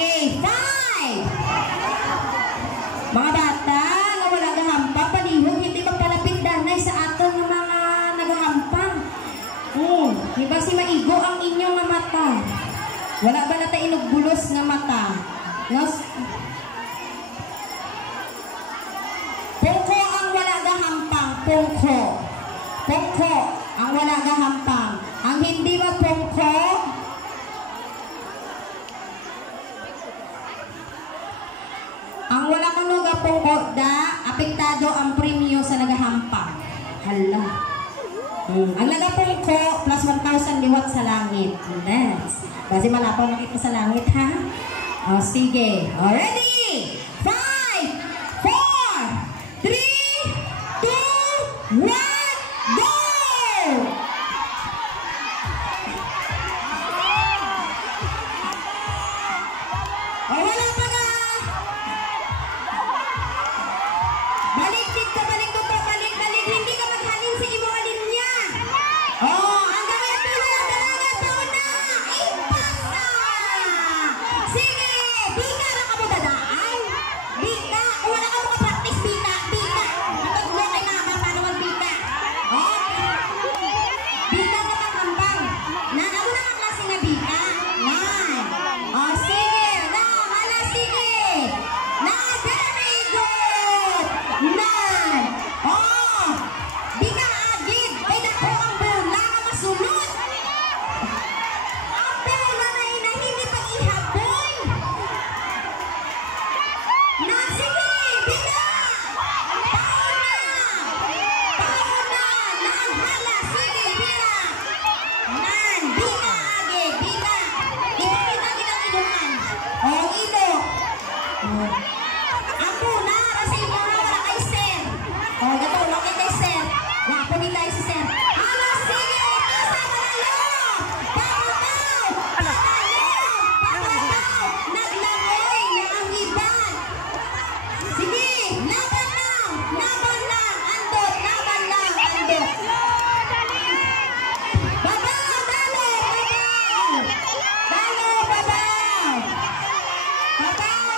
Okay, 5. Mga bata, nga wala gahampang, palihog, hindi magpalapit danay sa aton ng mga nagahampang. Di ba si maigo ang inyong nga mata? Wala ba na tayo inugbulos nga mata? Pungko ang wala gahampang, pungko. Pungko ang wala gahampang. Ang hindi mapungko, ang wala kang pungko da, apektado ang premyo sa nagahampang. Hala. Ang nagapungko, plus 1,000 liwat sa langit. That's. Kasi malapaw nakita sa langit, ha? O, sige. O, ready? 5, 4, 3, 2, 1, go! O, wala pa na. Balik ka, balik ko to, balik. Hindi ka maghalin sa imo alin niya. Oh, ang gawin tuloy ang dalaga to na. Impasa. Sige, bika na ka mo dadaan. Bika, kung wala ka mo ka-practice, bika. Mataglo kay mama, paano mag-bika? Oh, bika ka maghambang. Na, ano na ang klase na bika? 9. Oh, sige. Na, hala, sige. Na, very good. 9. Oh, bika agid. Ay, dako ang bola nga masulod. Ang bola na ina, hindi pag-ihaboy. Na, sige, bika. Pauna. Naan, hala, sige, bika. Nan, bika agid, bika. Ipakita din ang inuman. Oh, ino. Ako na, kasi mo na wala kay sir. Oh, gato, okay kay sir. Wapo ni tayo si sir. Hala, sige, kasama na lang. Pagkataw, naglangoy na ang iban. Sige, laban lang, andot, laban lang, andot. Babaw, dalo, babaw. Dalo, babaw. Babaw.